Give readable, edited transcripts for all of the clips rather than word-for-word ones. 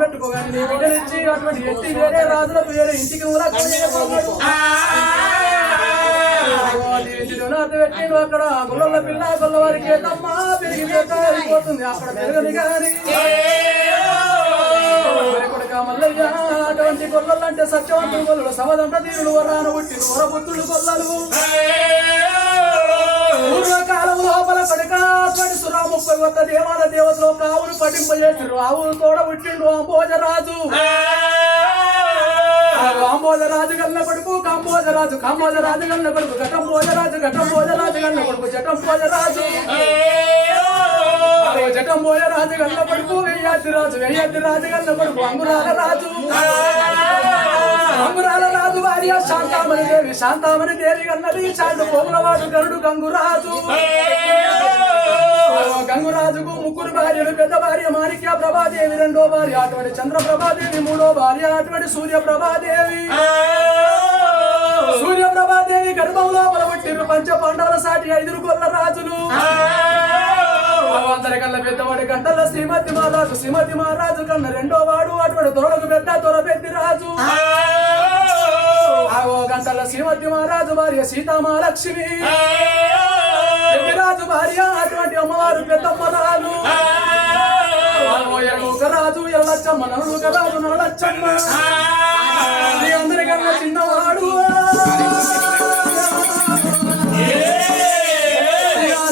పెట్టుకోగానే బిడ్డనిచ్చి అటువంటి ఎట్టి వేరే రాజులకు వేరే ఇంటికి పెట్టిండు. అక్కడ గొల్ల పిల్ల గొల్లవారికి ఏదమ్మా పెరిగి అయిపోతుంది. అక్కడ పెరగని కానీ మల్లయ్య అటువంటి గొల్లలు అంటే సత్యవంతులు గొల్లలు సమదంట తీరుడు వరాను పుట్టిన వరపుత్రుడు గొల్లలు పూర్వకాలం లోపల పడికాటువంటి సురా 30 కొత్త దేవాల దేవతలు ఒక ఆవును పఠింపజేసారు. ఆవులు తోడ పుట్టిండు అంబోజరాజు. అంబోజరాజు గల్ల కొడుకు కాంబోజరాజు, కాంబోజరాజు గల్ల కొడుకు ఘటంబోజరాజు, ఘటంబోజరాజు గల్ల కొడుకు జటంబోజరాజు, జటంబోజరాజు గల్ల కొడుకు వెయ్యాద్రి రాజు, వెయ్యాద్రి రాజు గల్ల కొడుకు అంగురాల రాజు. అంగురాల రాజు భార్య శాంతామణి దేవి, శాంతామణి దేవి గన్నది చాటు పోగులవాడు గరుడు గంగురాజు. గంగురాజుకు 3 భార్యలు. పెద్ద భార్య మాణిక్య ప్రభాదేవి, రెండో భార్య అటువంటి చంద్రప్రభాదేవి, మూడో భార్య అటువంటి సూర్యప్రభాదేవి. సూర్యప్రభాదేవి గర్భం లోపల పుట్టిరు 5 పాండవుల సాటి 5 గొల్ల రాజులు. అందరికల్లా పెద్దవాడి గంటల శ్రీమతి మహారాజు, శ్రీమతి మహారాజు కన్నా రెండో వాడు అటువంటి తొరలకు పెద్ద తొరపెద్ది రాజు. గంటల శ్రీమతి మహారాజు భార్య సీతామహాలక్ష్మి, రాజు భార్య అటువంటి అమ్మవారు పెద్దమ్మరాలు. రాజు ఎల్లచ్చమ్మ, నలుక రాజు నల్లచ్చమ్మ. అందరికన్నా చిన్నవాడు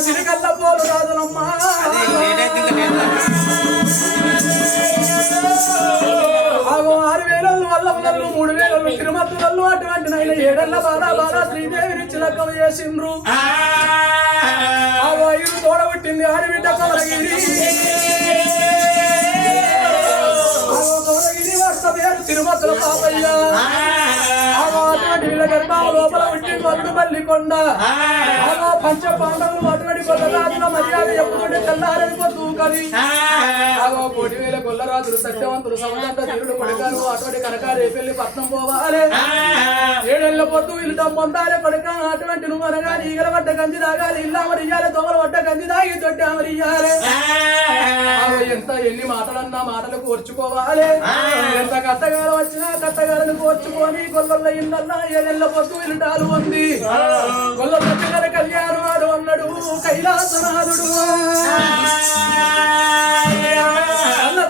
సిరికల్ల పోలు రాజులమ్మ. 6,000 వల్లములల్లు, 3,000 తిరుమతులల్లు, అటువంటి 7 బాలా శ్రీదేవిని చిలకం చేసిండ్రు. ఇరు తోడబుట్టింది ఆడిబిడ్డ కవలగిరి. కవలగిరి వరుస పేరు తిరుమతుల పాపయ్య. అటువంటి వీళ్ళ గర్భాల లోపల పుట్టింది వల్లుడు బల్లికొండ. 5 పాండవులు అటువంటి గొల్లరాజుల మర్యాద ఎప్పుడుంటే తెల్లారని పొద్దుకని. 1,000 గొల్లరాజులు సత్యవంతులు సమదంత తీరుడు కొడుకారు. అటువంటి కనకారే పెళ్లి పట్నం పోవాలి. 7 ఏళ్ల పొద్దు వీళ్ళు పొందాలి కొడుక. అటువంటి నువ్వు అనగాని ఈగల పడ్డ గంజి తాగాలి, ఇల్లా మరియాలి, దోమల పడ్డ గంజి తాగి దొడ్డి అమరియాలి. ఎంత ఎన్ని మాటలన్నా మాటలు కోర్చుకోవాలి. ఎంత కట్టగాలం వచ్చినా కట్టగాలను కోర్చుకొని గొల్లల ఇళ్ళల్లా 7 ఏళ్ల పొద్దు విలుటాలు ఉంది. గొల్ల పిల్లల కళ్యాణం వాడు అన్నాడు కైలాసనాథుడు.